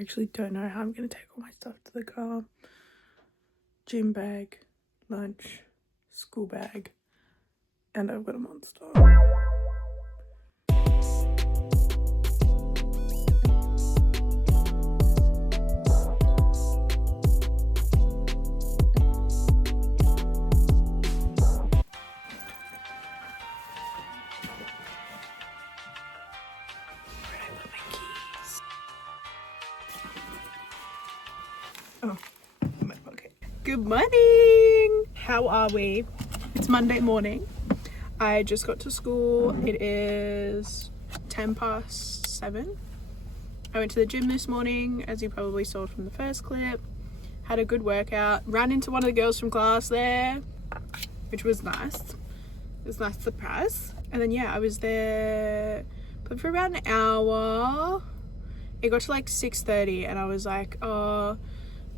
I actually don't know how I'm going to take all my stuff to the car. Gym bag, lunch, school bag, and I've got a Monster. Oh, in my pocket. Good morning! How are we? It's Monday morning. I just got to school. It is 7:10. I went to the gym this morning, as you probably saw from the first clip. Had a good workout. Ran into one of the girls from class there, which was nice. It was a nice surprise. And then yeah, I was there for about an hour. It got to like 6:30 and I was like, oh,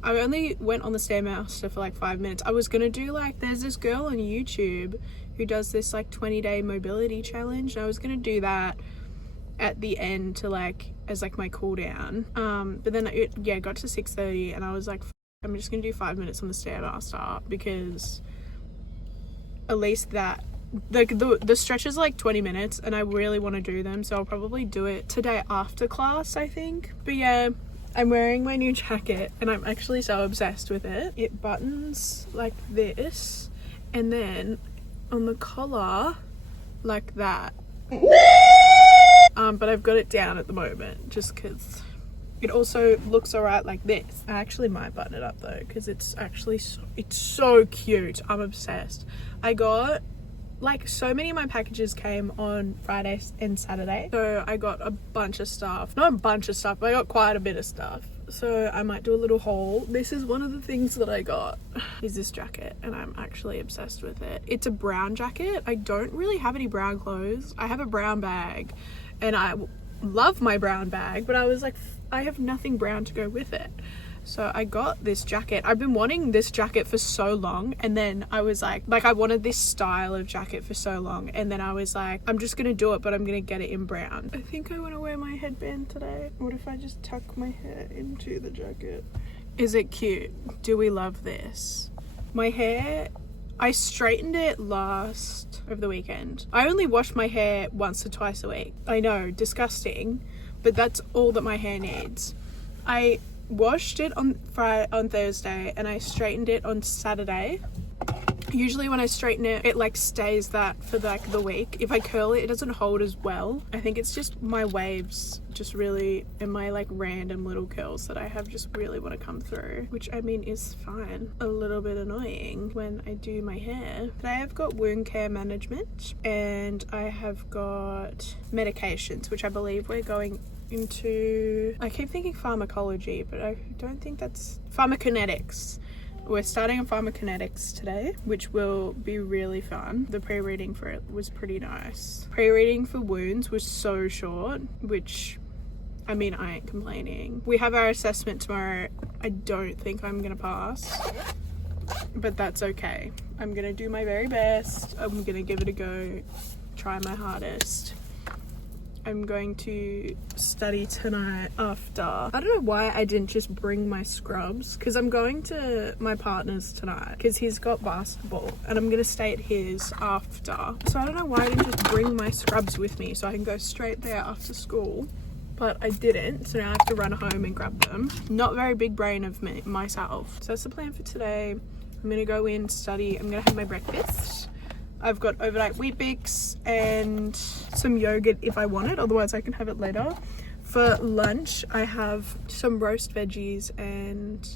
I only went on the Stairmaster for like 5 minutes. I was gonna do like, there's this girl on YouTube who does this like 20-day mobility challenge. And I was gonna do that at the end to like, as like my cool down. But then it got to 6:30 and I was like, I'm just gonna do 5 minutes on the Stairmaster because at least that, like the stretch is like 20 minutes and I really want to do them. So I'll probably do it today after class, I think. But yeah, I'm wearing my new jacket and I'm actually so obsessed with it. It buttons like this and then on the collar like that. But I've got it down at the moment just because it also looks alright like this. I actually might button it up though because it's actually it's so cute. I'm obsessed. I got like so many of my packages came on Friday and Saturday, so I got a bunch of stuff. Not a bunch of stuff, but I got quite a bit of stuff, so I might do a little haul. This is one of the things that I got, is this jacket, and I'm actually obsessed with it. It's a brown jacket. I don't really have any brown clothes. I have a brown bag and I love my brown bag, but I was like, I have nothing brown to go with it. So I got this jacket. I've been wanting this jacket for so long, and then I was like I wanted this style of jacket for so long, and then I was like, I'm just gonna do it, but I'm gonna get it in brown. I think I want to wear my headband today. What if I just tuck my hair into the jacket? Is it cute? Do we love this? My hair, I straightened it over the weekend. I only wash my hair once or twice a week. I know, disgusting, but that's all that my hair needs. I washed it on Thursday and I straightened it on Saturday. Usually when I straighten it, it like stays that for like the week. If I curl it, it doesn't hold as well. I think it's just my waves just really, and my like random little curls that I have just really want to come through, which I mean is fine. A little bit annoying when I do my hair. Today I've got wound care management and I have got medications, which I believe we're going into, I keep thinking pharmacology, but I don't think that's pharmacokinetics. We're starting on pharmacokinetics today, which will be really fun. The pre-reading for it was pretty nice. Pre-reading for wounds was so short, which, I mean, I ain't complaining. We have our assessment tomorrow. I don't think I'm gonna pass, but that's okay. I'm gonna do my very best. I'm gonna give it a go, try my hardest. I'm going to study tonight after. I don't know why I didn't just bring my scrubs, because I'm going to my partner's tonight because he's got basketball and I'm going to stay at his after. So I don't know why I didn't just bring my scrubs with me so I can go straight there after school, but I didn't, so now I have to run home and grab them. Not very big brain of myself. So that's the plan for today. I'm going to go in, study. I'm going to have my breakfast. I've got overnight Weet-Bix and some yogurt if I want it, otherwise I can have it later. For lunch, I have some roast veggies and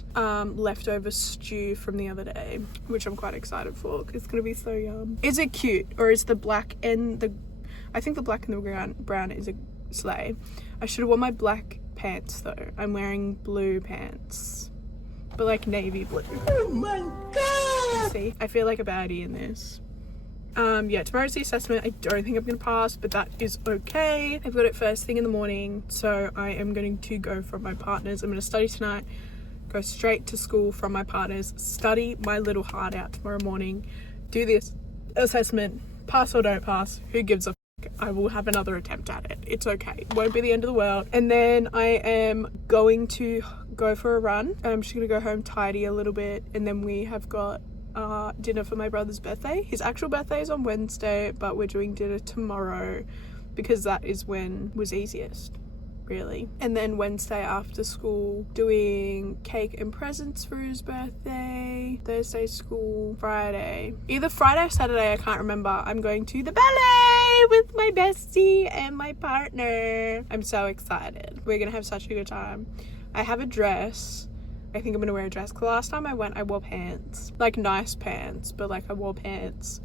leftover stew from the other day, which I'm quite excited for because it's going to be so yum. Is it cute, or is the black and the, I think the black and the brown is a sleigh. I should have worn my black pants though. I'm wearing blue pants, but like navy blue. Oh my god! See, I feel like a baddie in this. Yeah, tomorrow's the assessment. I don't think I'm gonna pass, but that is okay. I've got it first thing in the morning, so I am going to go from my partner's. I'm gonna study tonight, go straight to school from my partner's, study my little heart out tomorrow morning, do this assessment, pass or don't pass, who gives a f***. like, I will have another attempt at it. It's okay. It won't be the end of the world. And then I am going to go for a run. I'm just gonna go home, tidy a little bit, and then we have got dinner for my brother's birthday. His actual birthday is on Wednesday, but we're doing dinner tomorrow because that is when was easiest, really. And then Wednesday after school, doing cake and presents for his birthday. Thursday school. Friday, either Friday or Saturday, I can't remember, I'm going to the ballet with my bestie and my partner. I'm so excited. We're gonna have such a good time. I have a dress. I think I'm gonna wear a dress. 'Cause last time I went, I wore pants, like nice pants, but like I wore pants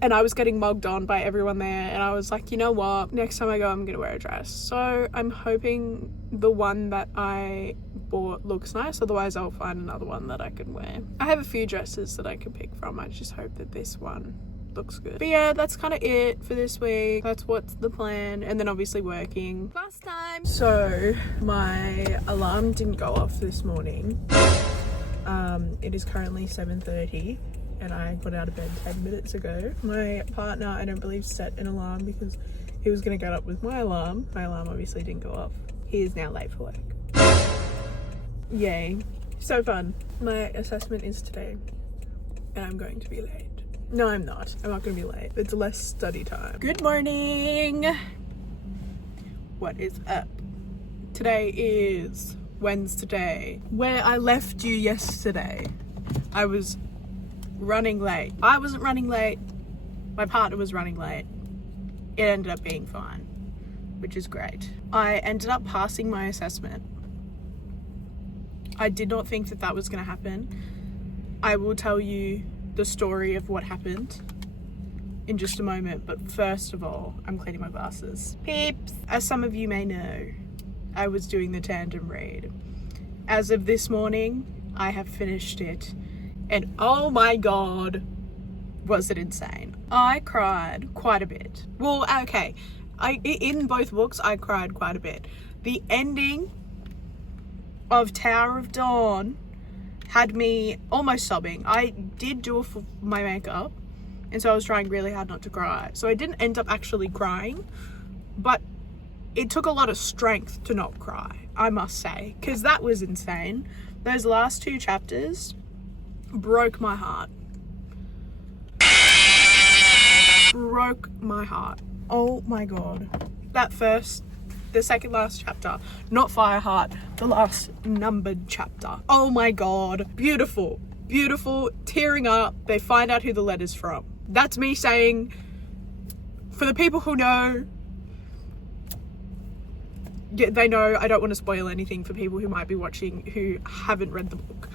and I was getting mugged on by everyone there, and I was like, you know what, next time I go I'm gonna wear a dress. So I'm hoping the one that I bought looks nice, otherwise I'll find another one that I can wear. I have a few dresses that I can pick from. I just hope that this one looks good. But yeah, that's kind of it for this week. That's what's the plan, and then obviously working last time. So my alarm didn't go off this morning. It is currently 7:30 and I got out of bed 10 minutes ago. My partner, I don't believe, set an alarm because he was gonna get up with my alarm. My alarm obviously didn't go off. He is now late for work. Yay, so fun. My assessment is today and I'm going to be late. No, I'm not. I'm not going to be late. It's less study time. Good morning. What is up? Today is Wednesday. Where I left you yesterday, I was running late. I wasn't running late. My partner was running late. It ended up being fine, which is great. I ended up passing my assessment. I did not think that that was going to happen. I will tell you the story of what happened in just a moment, but first of all, I'm cleaning my glasses. Peeps! As some of you may know, I was doing the tandem read. As of this morning, I have finished it, and oh my god, was it insane. I cried quite a bit. Well, okay, in both books I cried quite a bit. The ending of Tower of Dawn had me almost sobbing. I did do it for my makeup, and so I was trying really hard not to cry. So I didn't end up actually crying, but it took a lot of strength to not cry, I must say, because that was insane. Those last two chapters broke my heart. Broke my heart. Oh my god. The second last chapter, not Fireheart, the last numbered chapter. Oh my god, beautiful, beautiful, tearing up. They find out who the letter's from. That's me saying, for the people who know, they know. I don't want to spoil anything for people who might be watching who haven't read the book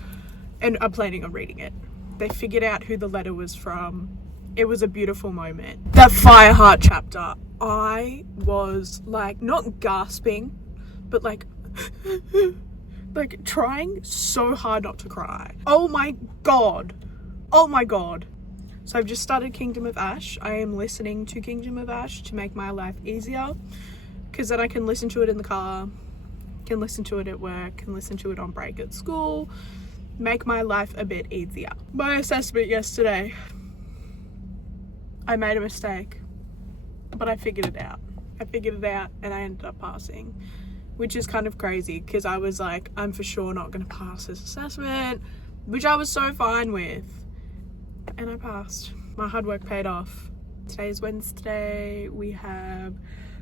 and are planning on reading it. They figured out who the letter was from. It was a beautiful moment. That Fireheart chapter, I was like, not gasping, but like like trying so hard not to cry. Oh my god. Oh my god. So I've just started Kingdom of Ash. I am listening to Kingdom of Ash to make my life easier, because then I can listen to it in the car, can listen to it at work, can listen to it on break at school, make my life a bit easier. My assessment yesterday, I made a mistake, but I figured it out. And I ended up passing, which is kind of crazy because I was like, I'm for sure not going to pass this assessment, which I was so fine with. And I passed. My hard work paid off. Today is Wednesday. We have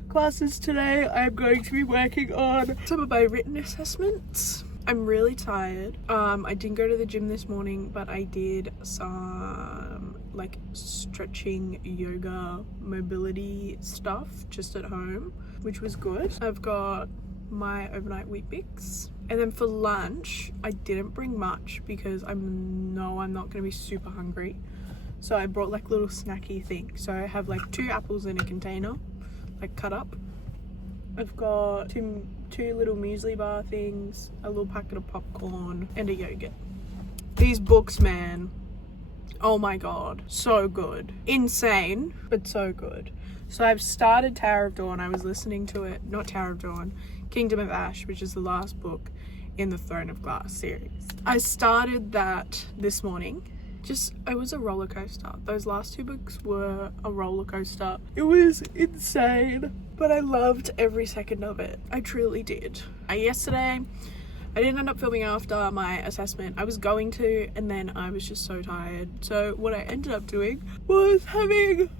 classes today. I'm going to be working on some of my written assessments. I'm really tired. I didn't go to the gym this morning, but I did some like stretching, yoga, mobility stuff just at home, which was good. I've got my overnight Weet-Bix, and then for lunch I didn't bring much because I'm not going to be super hungry, so I brought like little snacky things. So I have like 2 apples in a container, like cut up. I've got two little muesli bar things, a little packet of popcorn, and a yogurt. These books, man, oh my god, so good. Insane, but so good. So I've started Tower of Dawn. I was listening to it, not Tower of Dawn, Kingdom of Ash, which is the last book in the Throne of Glass series. I started that this morning, it was a roller coaster. Those last 2 books were a roller coaster. It was insane, but I loved every second of it. I truly did. Yesterday, I didn't end up filming after my assessment. I was going to, and then I was just so tired. So what I ended up doing was having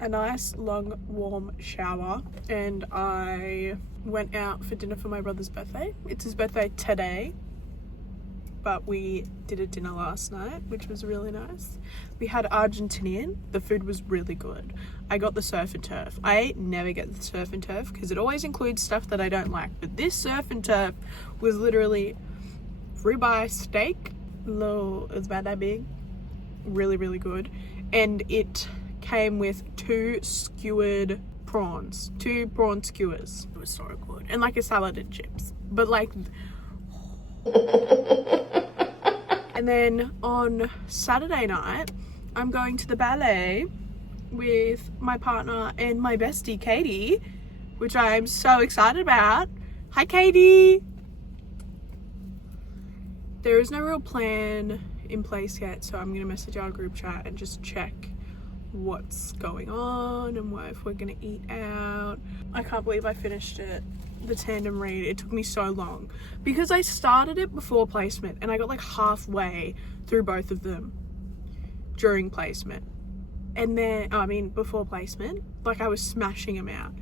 a nice long warm shower, and I went out for dinner for my brother's birthday. It's his birthday today, but we did a dinner last night, which was really nice. We had Argentinian. The food was really good. I got the surf and turf. I never get the surf and turf because it always includes stuff that I don't like, but this surf and turf was literally ribeye steak. Low, it was about that big. Really, really good. And it came with 2 skewered prawns. 2 prawn skewers. It was so good. And like a salad and chips. But like... And then on Saturday night, I'm going to the ballet with my partner and my bestie, Katie, which I'm so excited about. Hi, Katie! There is no real plan in place yet, so I'm going to message our group chat and just check what's going on and if we're going to eat out. I can't believe I finished it. The tandem read, it took me so long because I started it before placement and I got like halfway through both of them during placement, and then before placement, like I was smashing them out,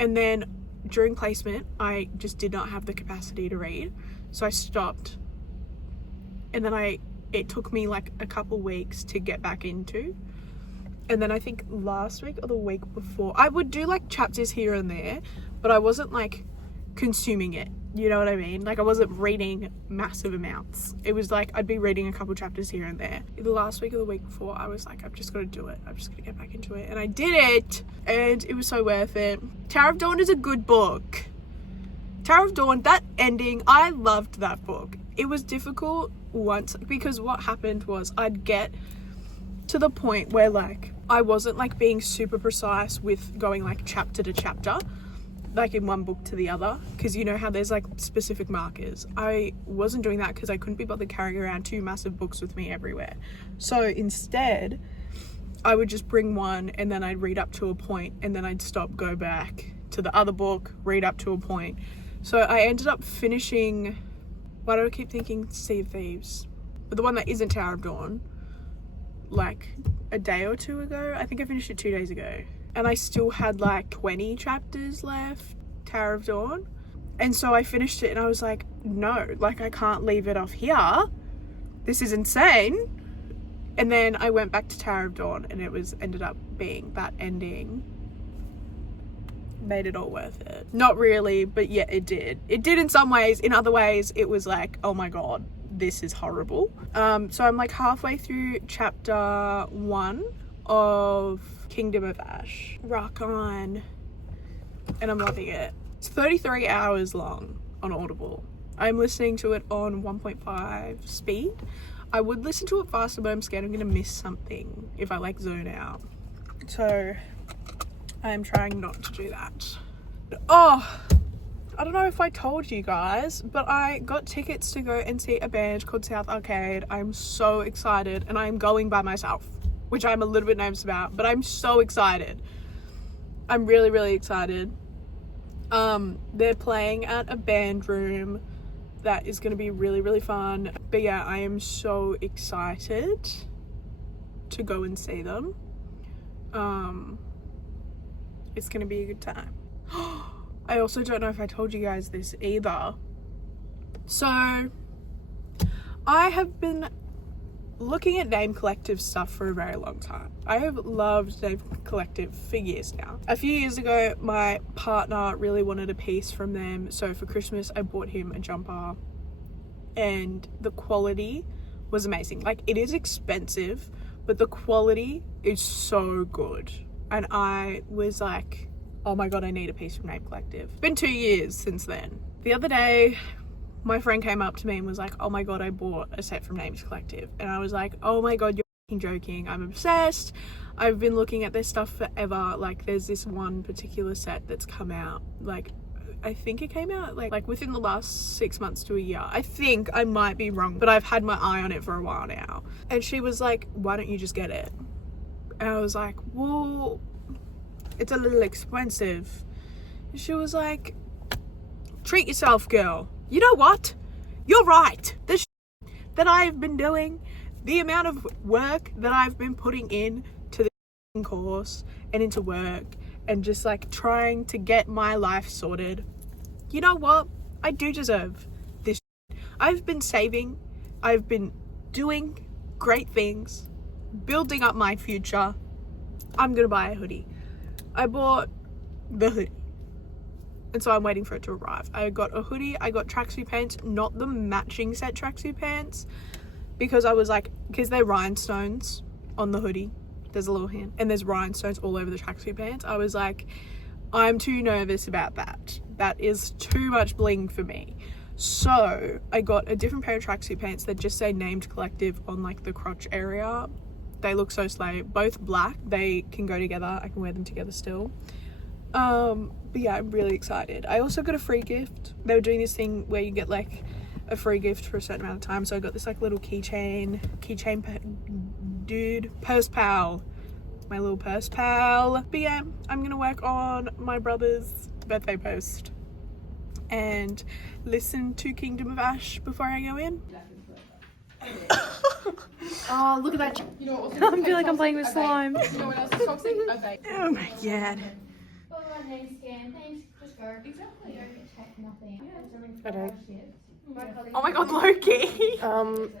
and then during placement I just did not have the capacity to read, so I stopped, and then it took me like a couple weeks to get back into. And then I think last week or the week before, I would do like chapters here and there, but I wasn't like consuming it, you know what I mean? Like I wasn't reading massive amounts. It was like I'd be reading a couple chapters here and there. The last week or the week before, I was like, I've just got to do it. I'm just gonna get back into it, and I did it, and it was so worth it. Tower of Dawn is a good book. Tower of Dawn, that ending, I loved that book. It was difficult once because what happened was I'd get to the point where like I wasn't like being super precise with going like chapter to chapter, like in one book to the other, because you know how there's like specific markers. I wasn't doing that because I couldn't be bothered carrying around 2 massive books with me everywhere. So instead I would just bring one, and then I'd read up to a point, and then I'd stop, go back to the other book, read up to a point. So I ended up finishing, why do I keep thinking Sea of Thieves, but the one that isn't Tower of Dawn, like a day or 2 ago. I think I finished it 2 days ago, and I still had like 20 chapters left, Tower of Dawn. And so I finished it and I was like, no, like I can't leave it off here. This is insane. And then I went back to Tower of Dawn, and it ended up being that ending made it all worth it. Not really, but yeah, it did. It did in some ways. In other ways, it was like, oh my God, this is horrible. So I'm like halfway through chapter 1 of Kingdom of Ash, Rakan, and I'm loving it. It's 33 hours long on Audible. I'm listening to it on 1.5 speed. I would listen to it faster, but I'm scared I'm gonna miss something if I like zone out. So I'm trying not to do that. Oh, I don't know if I told you guys, but I got tickets to go and see a band called South Arcade. I'm so excited, and I'm going by myself, which I'm a little bit nervous about, but I'm so excited. I'm really, really excited. They're playing at a band room that is going to be really, really fun. But yeah, I am so excited to go and see them. It's going to be a good time. I also don't know if I told you guys this either. So I have been looking at Name Collective stuff for a very long time. I have loved Name Collective for years now. A few years ago, my partner really wanted a piece from them, so for Christmas I bought him a jumper, and the quality was amazing. Like, it is expensive, but the quality is so good, and I was like, oh my God, I need a piece from Name Collective. It's been 2 years since then. The other day, my friend came up to me and was like, oh my God, I bought a set from Names Collective. And I was like, oh my God, you're fucking joking. I'm obsessed. I've been looking at their stuff forever. Like, there's this one particular set that's come out. Like, I think it came out like within the last 6 months to a year. I think, I might be wrong, but I've had my eye on it for a while now. And she was like, why don't you just get it? And I was like, well, it's a little expensive. And she was like, treat yourself, girl. You know what? You're right. The that I've been doing, the amount of work that I've been putting in to the course and into work and just like trying to get my life sorted. You know what? I do deserve this. I've been saving. I've been doing great things, building up my future. I'm gonna buy a hoodie. I bought the hoodie. And so I'm waiting for it to arrive. I got a hoodie, I got tracksuit pants, not the matching set tracksuit pants, because I was like, because they're rhinestones on the hoodie. There's a little hand, and there's rhinestones all over the tracksuit pants. I was like, I'm too nervous about that. That is too much bling for me. So I got a different pair of tracksuit pants that just say Named Collective on like the crotch area. They look so slay. Both black. They can go together. I can wear them together still. But yeah, I'm really excited. I also got a free gift. They were doing this thing where you get like a free gift for a certain amount of time. So I got this like little keychain dude, purse pal. My little purse pal. But yeah, I'm gonna work on my brother's birthday post and listen to Kingdom of Ash before I go in. Oh, look at that. You know what? I feel like I'm playing with slime. You know what else is toxic? Okay. Oh my god. Name scan. Thanks. Just go. Exactly. Don't check nothing. I don't. Oh my god, Loki.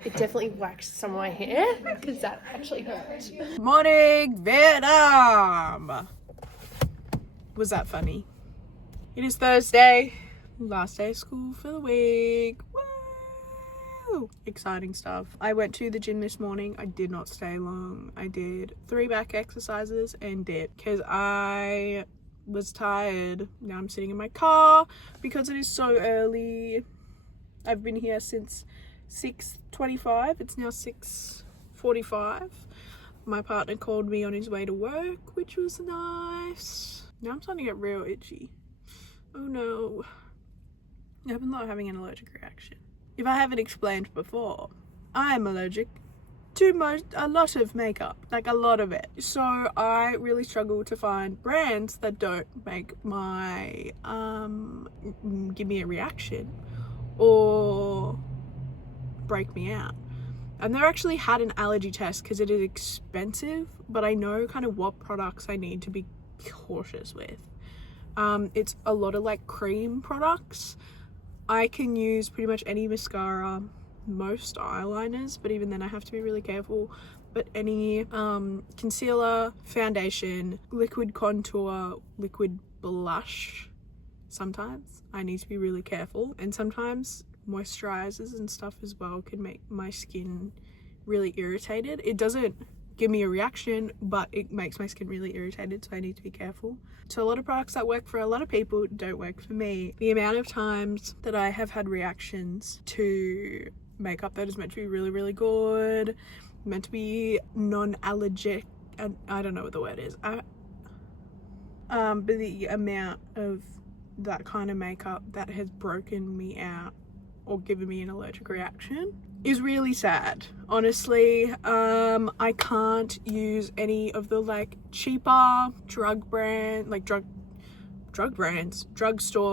It definitely waxed some of my hair because that actually hurt. Morning, Vietnam. Was that funny? It is Thursday, last day of school for the week. Woo! Exciting stuff. I went to the gym this morning. I did not stay long. I did 3 back exercises and dipped because I was tired. Now I'm sitting in my car because it is so early. I've been here since 6:25. It's now 6:45. My partner called me on his way to work, which was nice. Now I'm starting to get real itchy. Oh no. I'm not having an allergic reaction. If I haven't explained before, I am allergic to a lot of makeup, like a lot of it. So I really struggle to find brands that don't make my give me a reaction or break me out. I've never actually had an allergy test because it is expensive, but I know kind of what products I need to be cautious with. It's a lot of like cream products. I can use pretty much any mascara, most eyeliners, but even then I have to be really careful. But any concealer, foundation, liquid contour, liquid blush, sometimes I need to be really careful. And sometimes moisturizers and stuff as well can make my skin really irritated. It doesn't give me a reaction, but it makes my skin really irritated, so I need to be careful. So a lot of products that work for a lot of people don't work for me. The amount of times that I have had reactions to makeup that is meant to be really, really good, meant to be non-allergic, and I don't know what the word is. But the amount of that kind of makeup that has broken me out or given me an allergic reaction is really sad. Honestly, I can't use any of the like cheaper drugstore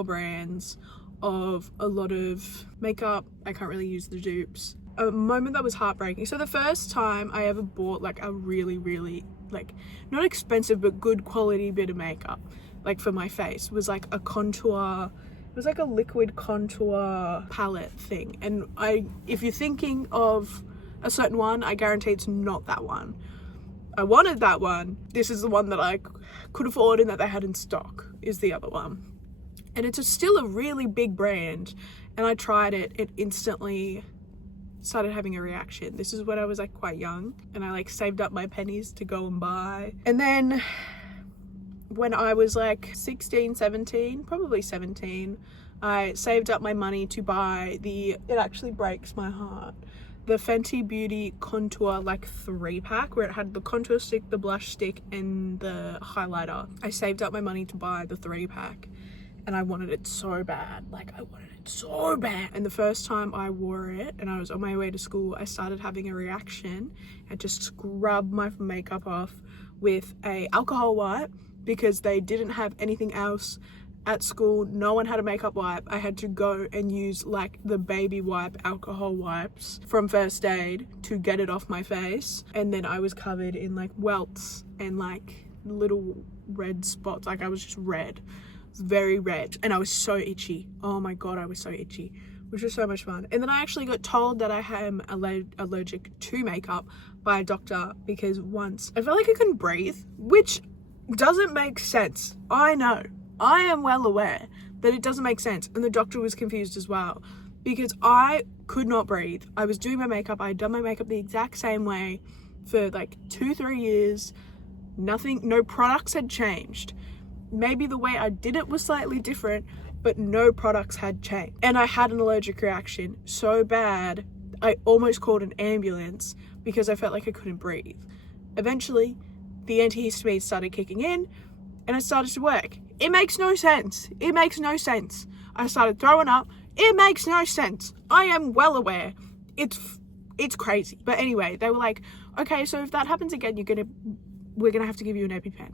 brands of a lot of makeup. I can't really use the dupes. A moment that was heartbreaking. So the first time I ever bought like a really, really like not expensive but good quality bit of makeup like for my face was like a contour. It was like a liquid contour palette thing, and if you're thinking of a certain one, I guarantee it's not that one. I wanted that one. This is the one that I could afford and that they had in stock is the other one. And it's still a really big brand, and I tried it. It instantly started having a reaction. This is when I was like quite young, and I like saved up my pennies to go and buy. And then when I was like 16, 17, probably 17, I saved up my money to buy it actually breaks my heart, the Fenty Beauty Contour like 3-pack where it had the contour stick, the blush stick and the highlighter. I saved up my money to buy the 3-pack, and I wanted it so bad. Like, I wanted it so bad. And the first time I wore it and I was on my way to school, I started having a reaction and just scrubbed my makeup off with a alcohol wipe because they didn't have anything else at school. No one had a makeup wipe. I had to go and use like the baby wipe alcohol wipes from first aid to get it off my face, and then I was covered in like welts and like little red spots. Like, I was just red. It was very red, and I was so itchy. Oh my god, I was so itchy, which was so much fun. And then I actually got told that I am allergic to makeup by a doctor because once I felt like I couldn't breathe, which doesn't make sense. I know, I am well aware that it doesn't make sense, and the doctor was confused as well because I could not breathe. I was doing my makeup. I had done my makeup the exact same way for like 2-3 years. Nothing, no products had changed. Maybe the way I did it was slightly different, but no products had changed. And I had an allergic reaction so bad, I almost called an ambulance because I felt like I couldn't breathe. Eventually, the antihistamine started kicking in and it started to work. It makes no sense. It makes no sense. I started throwing up. It makes no sense. I am well aware. It's crazy. But anyway, they were like, okay, so if that happens again, we're gonna have to give you an EpiPen.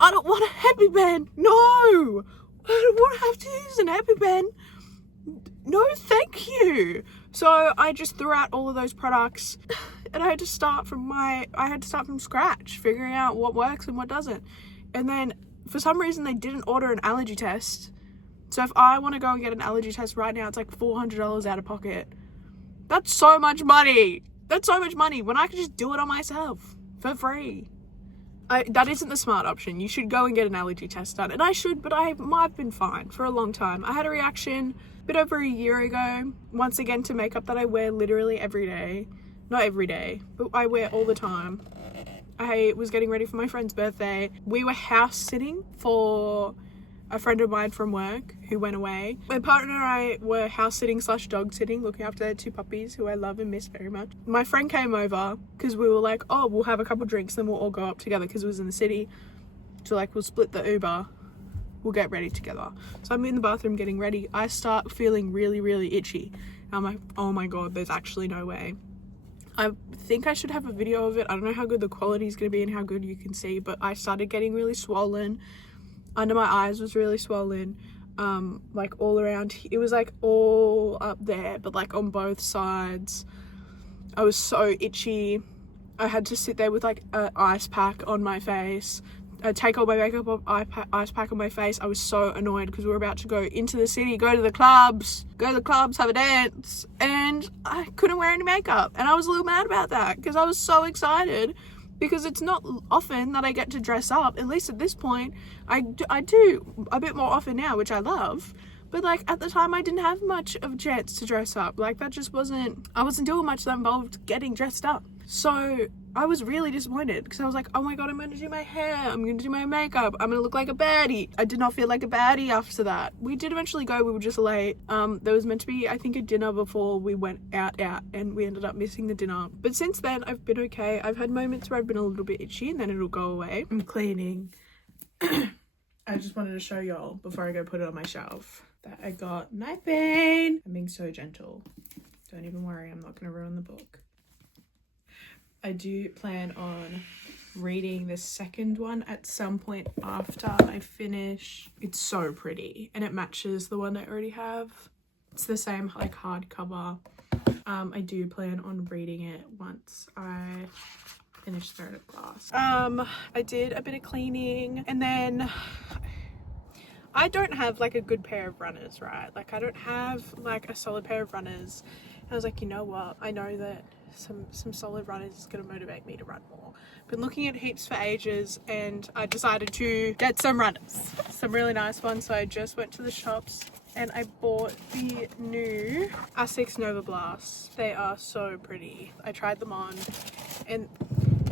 I don't want an EpiPen. No, I don't want to have to use an EpiPen. No, thank you. So I just threw out all of those products, and I had to start from scratch, figuring out what works and what doesn't. And then for some reason they didn't order an allergy test. So if I want to go and get an allergy test right now, it's like $400 out of pocket. That's so much money. That's so much money when I could just do it on myself for free. That isn't the smart option. You should go and get an allergy test done. And I should, but I've been fine for a long time. I had a reaction a bit over a year ago, once again, to makeup that I wear literally every day. Not every day, but I wear all the time. I was getting ready for my friend's birthday. We were house sitting for a friend of mine from work who went away. My partner and I were house sitting / dog sitting, looking after their 2 puppies who I love and miss very much. My friend came over because we were like, oh, we'll have a couple drinks, then we'll all go up together because it was in the city. So like, we'll split the Uber, we'll get ready together. So I'm in the bathroom getting ready. I start feeling really, really itchy. And I'm like, oh my god, there's actually no way. I think I should have a video of it. I don't know how good the quality is going to be and how good you can see, but I started getting really swollen. Under my eyes was really swollen, like all around. It was like all up there, but like on both sides. I was so itchy. I had to sit there with like an ice pack on my face. I'd take all my makeup off, ice pack on my face. I was so annoyed because we were about to go into the city, go to the clubs, have a dance, and I couldn't wear any makeup. And I was a little mad about that because I was so excited. Because it's not often that I get to dress up. At least at this point, I do a bit more often now, which I love. But like at the time, I didn't have much of a chance to dress up. Like that just I wasn't doing much that involved getting dressed up. So I was really disappointed because I was like, oh my god, I'm going to do my hair. I'm going to do my makeup. I'm going to look like a baddie. I did not feel like a baddie after that. We did eventually go. We were just late. There was meant to be, I think, a dinner before we went out, and we ended up missing the dinner. But since then, I've been okay. I've had moments where I've been a little bit itchy and then it'll go away. I'm cleaning. I just wanted to show y'all before I go put it on my shelf that I got night pain. I'm being so gentle. Don't even worry. I'm not going to ruin the book. I do plan on reading the second one at some point after I finish. It's so pretty and it matches the one I already have. It's the same like hardcover. I do plan on reading it once I finish Third of Glass. I did a bit of cleaning, and then I don't have like a good pair of runners, right? Like I don't have like a solid pair of runners. And I was like, you know what? I know that some solid runners is going to motivate me to run more. Been looking at heaps for ages, and I decided to get some runners, some really nice ones. So I just went to the shops and I bought the new Asics Nova Blast. They are so pretty. I tried them on and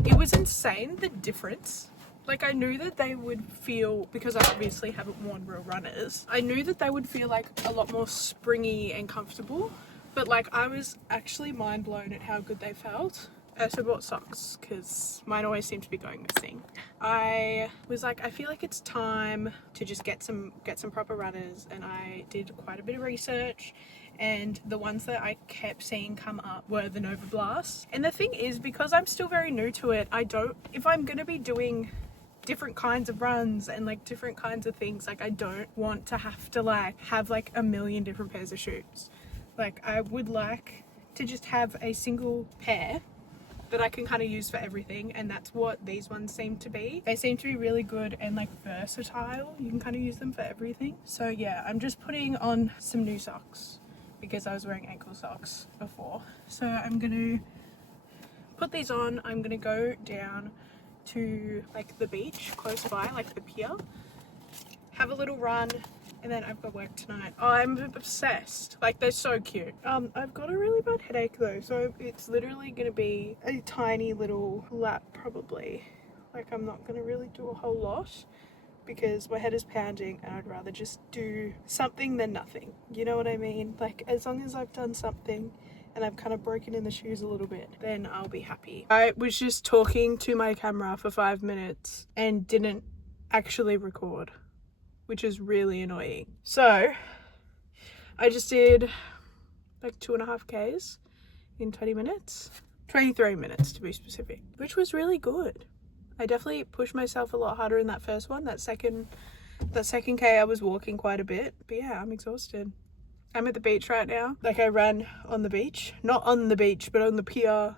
it was insane, the difference. Like I knew that they would feel, because I obviously haven't worn real runners, I knew that they would feel like a lot more springy and comfortable. But like I was actually mind blown at how good they felt. So I bought socks because mine always seem to be going missing. I was like, I feel like it's time to just get some proper runners, and I did quite a bit of research, and the ones that I kept seeing come up were the Nova Blast. And the thing is, because I'm still very new to it, if I'm gonna be doing different kinds of runs and like different kinds of things, like I don't want to have to like have like a million different pairs of shoes. Like I would like to just have a single pair that I can kind of use for everything, and that's what these ones seem to be. They seem to be really good and like versatile. You can kind of use them for everything. So yeah, I'm just putting on some new socks because I was wearing ankle socks before. So I'm gonna put these on. I'm gonna go down to like the beach close by, like the pier, have a little run, and then I've got work tonight. Oh, I'm obsessed. Like, they're so cute. I've got a really bad headache though, so it's literally gonna be a tiny little lap probably. Like, I'm not gonna really do a whole lot because my head is pounding and I'd rather just do something than nothing. You know what I mean? Like, as long as I've done something and I've kind of broken in the shoes a little bit, then I'll be happy. I was just talking to my camera for 5 minutes and didn't actually record, which is really annoying. So I just did like 2.5 Ks in 20 minutes, 23 minutes to be specific, which was really good. I definitely pushed myself a lot harder in that first one. That second K I was walking quite a bit, but yeah, I'm exhausted. I'm at the beach right now. Like, I ran on the beach, not on the beach, but on the pier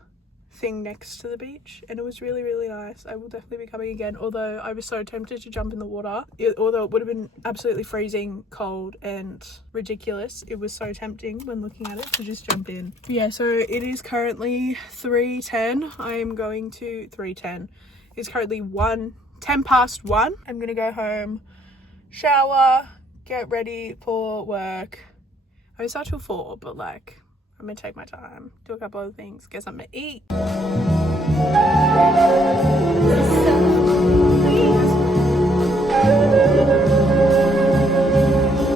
thing next to the beach, and it was really, really nice. I will definitely be coming again, although I was so tempted to jump in the water. Although it would have been absolutely freezing cold and ridiculous, it was so tempting when looking at it to just jump in. Yeah, so it is currently 3:10. I am going to 3:10. It's currently 10 past 1. I'm gonna go home, shower, get ready for work. I start till 4, but like, I'm gonna take my time, do a couple of things, get something to eat.